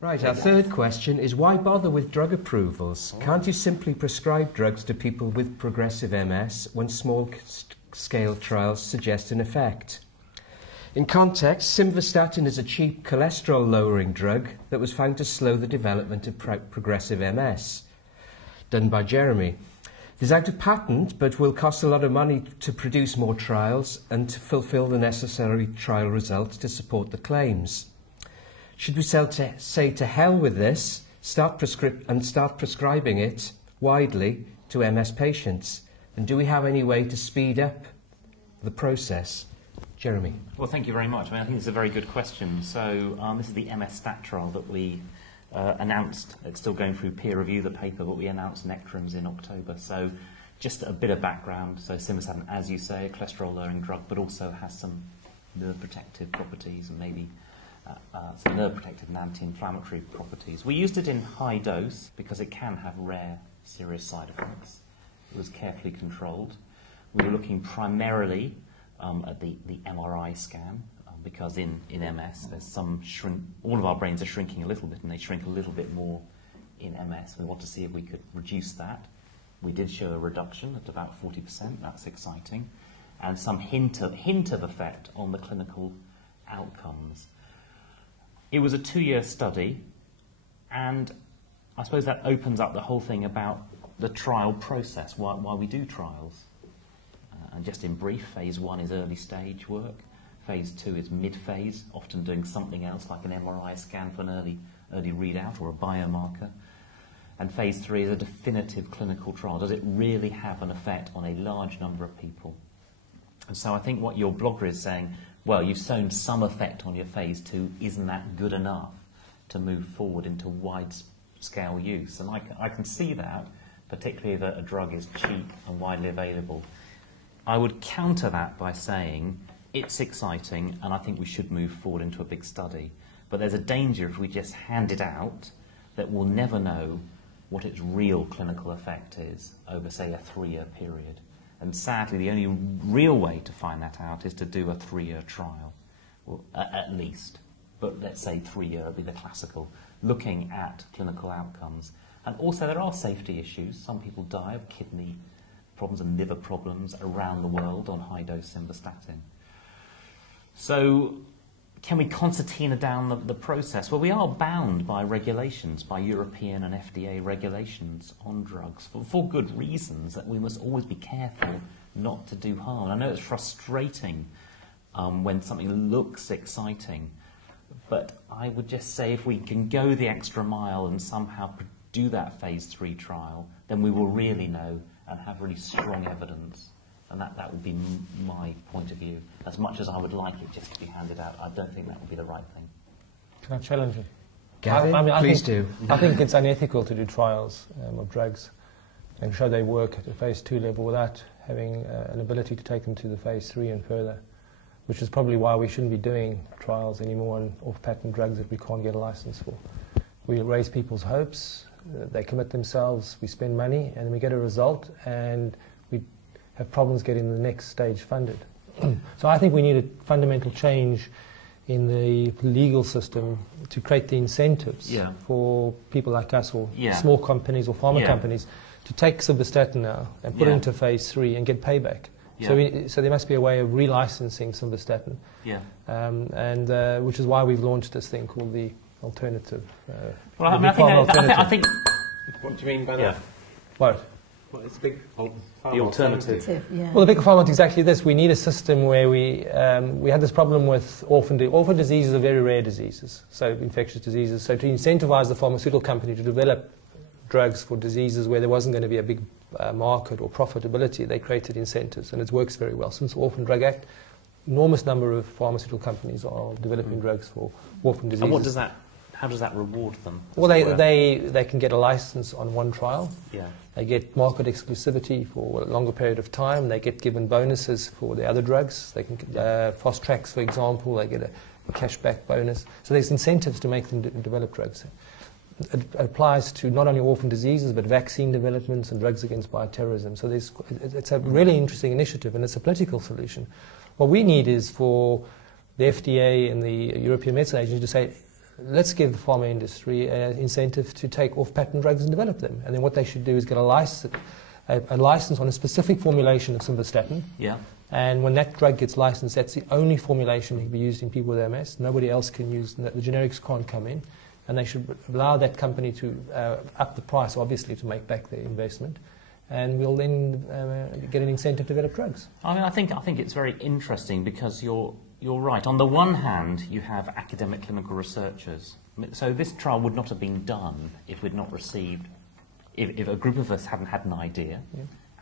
Right, our third question is why bother with drug approvals? Can't you simply prescribe drugs to people with progressive MS when small-scale trials suggest an effect? In context, simvastatin is a cheap cholesterol-lowering drug that was found to slow the development of progressive MS, done by Jeremy. It is out of patent, but will cost a lot of money to produce more trials and to fulfill the necessary trial results to support the claims. Should we say to hell with this, start prescribing it widely to MS patients? And do we have any way to speed up the process? Jeremy. Well, thank you very much. I think it's a very good question. So this is the MS STAT trial that we announced. It's still going through peer review, the paper, but we announced Nectrums in October. So just a bit of background. So simvastatin, as you say, a cholesterol-lowering drug, but also has some nerve protective properties and maybe some nerve protective and anti-inflammatory properties. We used it in high dose because it can have rare serious side effects. It was carefully controlled. We were looking primarily at the MRI scan because in MS there's some all of our brains are shrinking a little bit and they shrink a little bit more in MS. We want to see if we could reduce that. We did show a reduction at about 40%, that's exciting, and some hint of effect on the clinical outcomes. It was a 2-year study, and I suppose that opens up the whole thing about the trial process, why we do trials. And just in brief, phase 1 is early stage work, phase 2 is mid-phase, often doing something else like an MRI scan for an early readout or a biomarker. And phase 3 is a definitive clinical trial. Does it really have an effect on a large number of people? And so I think what your blogger is saying, well, you've shown some effect on your phase 2, isn't that good enough to move forward into wide-scale use? And I can see that, particularly that a drug is cheap and widely available. I would counter that by saying it's exciting and I think we should move forward into a big study. But there's a danger if we just hand it out that we'll never know what its real clinical effect is over, say, a 3-year period. And sadly, the only real way to find that out is to do a 3-year trial, well, at least. But let's say 3-year would be the classical, looking at clinical outcomes. And also there are safety issues. Some people die of kidney problems and liver problems around the world on high-dose simvastatin. So can we concertina down the process? Well, we are bound by regulations, by European and FDA regulations on drugs for good reasons, that we must always be careful not to do harm. I know it's frustrating when something looks exciting, but I would just say if we can go the extra mile and somehow do that phase 3 trial, then we will really know and have really strong evidence. And that would be my point of view. As much as I would like it just to be handed out, I don't think that would be the right thing. Can I challenge you? Gavin, please do. I think it's unethical to do trials of drugs and show they work at the phase 2 level without having an ability to take them to the phase 3 and further, which is probably why we shouldn't be doing trials anymore on off-patent drugs that we can't get a license for. We raise people's hopes, they commit themselves, we spend money, and we get a result, and we have problems getting the next stage funded. So I think we need a fundamental change in the legal system to create the incentives for people like us or small companies or pharma companies to take simvastatin now and put it into phase 3 and get payback. So there must be a way of relicensing simvastatin, which is why we've launched this thing called the alternative. Well, I think. What do you mean by that? What? Well, it's a big the alternative. Well, the big pharma is exactly this. We need a system where we had this problem with orphan diseases are very rare diseases, so infectious diseases. So to incentivize the pharmaceutical company to develop drugs for diseases where there wasn't going to be a big market or profitability, they created incentives, and it works very well. Since the Orphan Drug Act, enormous number of pharmaceutical companies are developing drugs for orphan diseases. And what does that? How does that reward them? Well, they can get a license on one trial. Yeah. They get market exclusivity for a longer period of time. They get given bonuses for the other drugs. They can fast tracks, for example. They get a cashback bonus. So there's incentives to make them develop drugs. It applies to not only orphan diseases but vaccine developments and drugs against bioterrorism. So it's a really interesting initiative, and it's a political solution. What we need is for the FDA and the European Medicines Agency to say, let's give the pharma industry an incentive to take off-patent drugs and develop them. And then what they should do is get a license on a specific formulation of simvastatin. Yeah. And when that drug gets licensed, that's the only formulation that can be used in people with MS. Nobody else can use, the generics can't come in. And they should allow that company to up the price, obviously, to make back their investment. And we'll then get an incentive to develop drugs. I mean, I think it's very interesting because you're right. On the one hand, you have academic clinical researchers. So this trial would not have been done if we'd not received, if a group of us hadn't had an idea,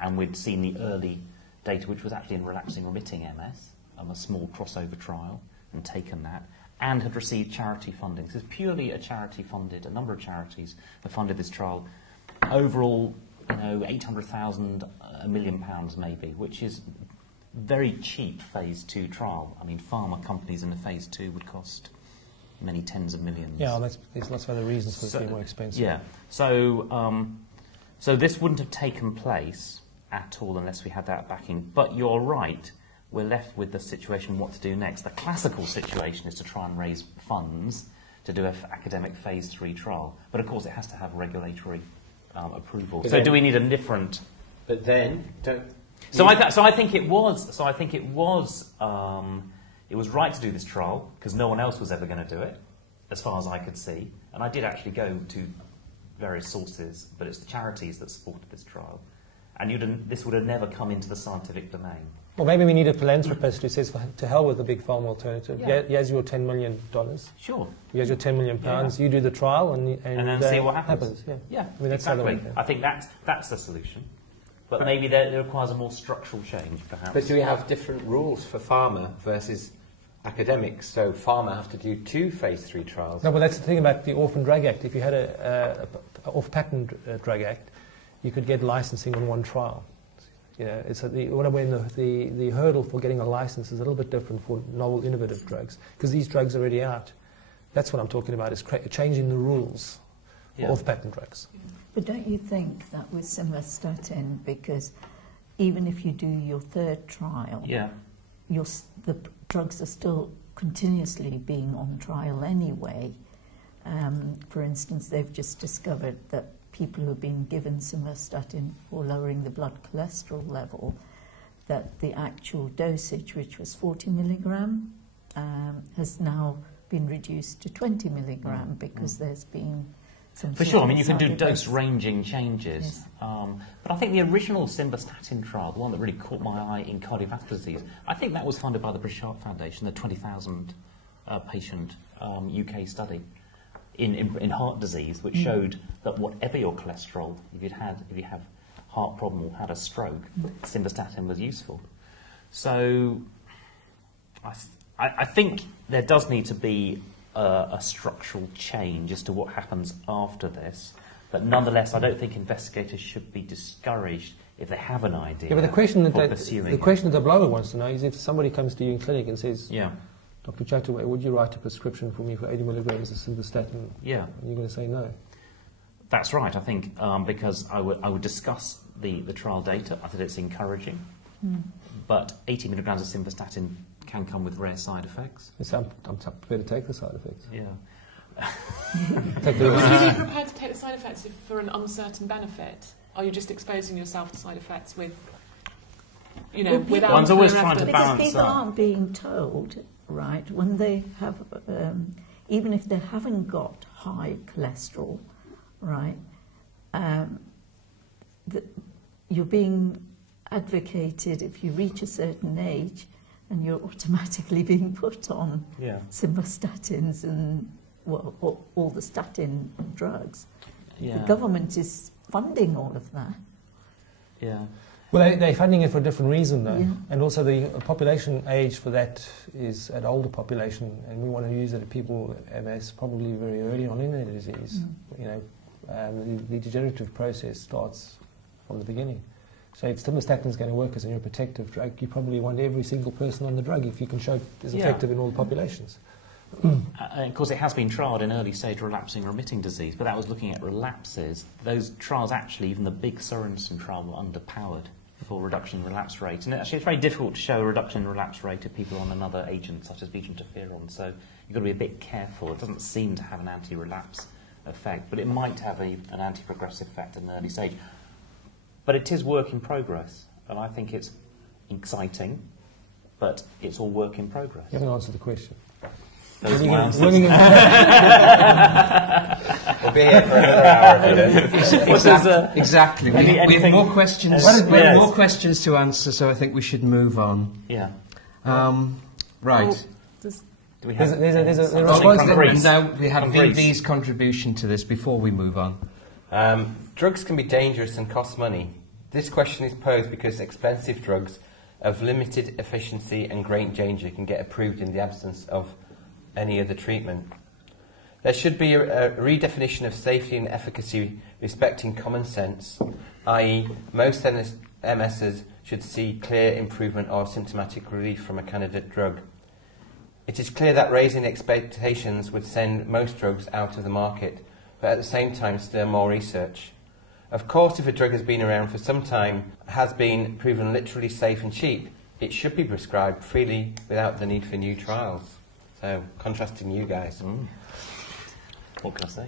and we'd seen the early data, which was actually in relapsing remitting MS, a small crossover trial, and taken that, and had received charity funding. So it's purely a number of charities have funded this trial. Overall, 800,000, £1 million maybe, which is very cheap phase 2 trial. I mean, pharma companies in a phase 2 would cost many tens of millions. Yeah, there's lots of other reasons for it being more expensive. Yeah, so this wouldn't have taken place at all unless we had that backing. But you're right, we're left with the situation what to do next. The classical situation is to try and raise funds to do an academic phase 3 trial. But of course it has to have regulatory approval. But so do we need a different... But then, I think it was right to do this trial because no one else was ever going to do it, as far as I could see. And I did actually go to various sources, but it's the charities that supported this trial. And this would have never come into the scientific domain. Well, maybe we need a philanthropist who says, to hell with the big pharma alternative. Yeah. Here's your $10 million. Sure. Here's your £10 million. You do the trial and then see what happens. Yeah. I mean, that's exactly. I think that's the solution. But maybe it requires a more structural change, perhaps. But do we have different rules for pharma versus academics? So pharma have to do 2 phase 3 trials. No, but that's the thing about the Orphan Drug Act. If you had an off-patent drug act, you could get licensing on one trial. It's the hurdle for getting a license is a little bit different for novel, innovative drugs because these drugs are already out. That's what I'm talking about, is changing the rules for off-patent drugs. But don't you think that with simvastatin, because even if you do your 3rd trial, the drugs are still continuously being on trial anyway. For instance, they've just discovered that people who have been given simvastatin for lowering the blood cholesterol level, that the actual dosage, which was 40 milligram, has now been reduced to 20 milligram because there's been some... For sure, I mean, you can do dose-ranging changes. Yes. But I think the original simvastatin trial, the one that really caught my eye in cardiovascular disease, I think that was funded by the British Heart Foundation, the 20,000 patient UK study in heart disease, which showed that whatever your cholesterol, if you have heart problem or had a stroke, simvastatin was useful. So I think there does need to be a structural change as to what happens after this. But nonetheless, I don't think investigators should be discouraged if they have an idea. Yeah, but the question that the blower wants to know is if somebody comes to you in clinic and says, Dr. Chataway, would you write a prescription for me for 80 milligrams of simvastatin? Yeah. And you're going to say no. That's right, I think, because I would discuss the trial data. I think it's encouraging. But 80 milligrams of simvastatin can come with rare side effects. Yes, I'm prepared to take the side effects. Yeah. Would you be prepared to take the side effects for an uncertain benefit? Are you just exposing yourself to side effects with, without... One's always trying to balance because people aren't being told, right, when they have, even if they haven't got high cholesterol, right, you're being advocated if you reach a certain age and you're automatically being put on simvastatins and all the statin drugs. The government is funding all of that. Yeah. Well, they're funding it for a different reason, though. Yeah. And also the population age for that is an older population, and we want to use it at people with MS probably very early on in their disease. The degenerative process starts from the beginning. So if simvastatin is going to work as a neuroprotective drug, you probably want every single person on the drug if you can show it's effective in all the populations. Of course, it has been trialled in early stage relapsing remitting disease, but that was looking at relapses. Those trials actually, even the big Sorensen trial, were underpowered. beautiful reduction in relapse rate. And actually, it's very difficult to show a reduction in relapse rate of people on another agent, such as beta interferon. So you've got to be a bit careful. It doesn't seem to have an anti-relapse effect, but it might have an anti-progressive effect in the early stage. But it is work in progress, and I think it's exciting, but it's all work in progress. You haven't answered the question. Those When answers. are you We'll be here for another hour if you don't. Exactly. We have anything- more questions. Yes. We have more questions to answer, so I think we should move on. Yeah. Right. Do we have there's a something response from that- Greece? Now we have From Greece. VV's contribution to this before we move on. Drugs can be dangerous and cost money. This question is posed because expensive drugs of limited efficiency and great danger can get approved in the absence of any other treatment. There should be a redefinition of safety and efficacy respecting common sense, i.e. most MSs should see clear improvement or symptomatic relief from a candidate drug. It is clear that raising expectations would send most drugs out of the market, but at the same time stir more research. Of course, if a drug has been around for some time, has been proven literally safe and cheap, it should be prescribed freely without the need for new trials. So, contrasting you guys. What can I say?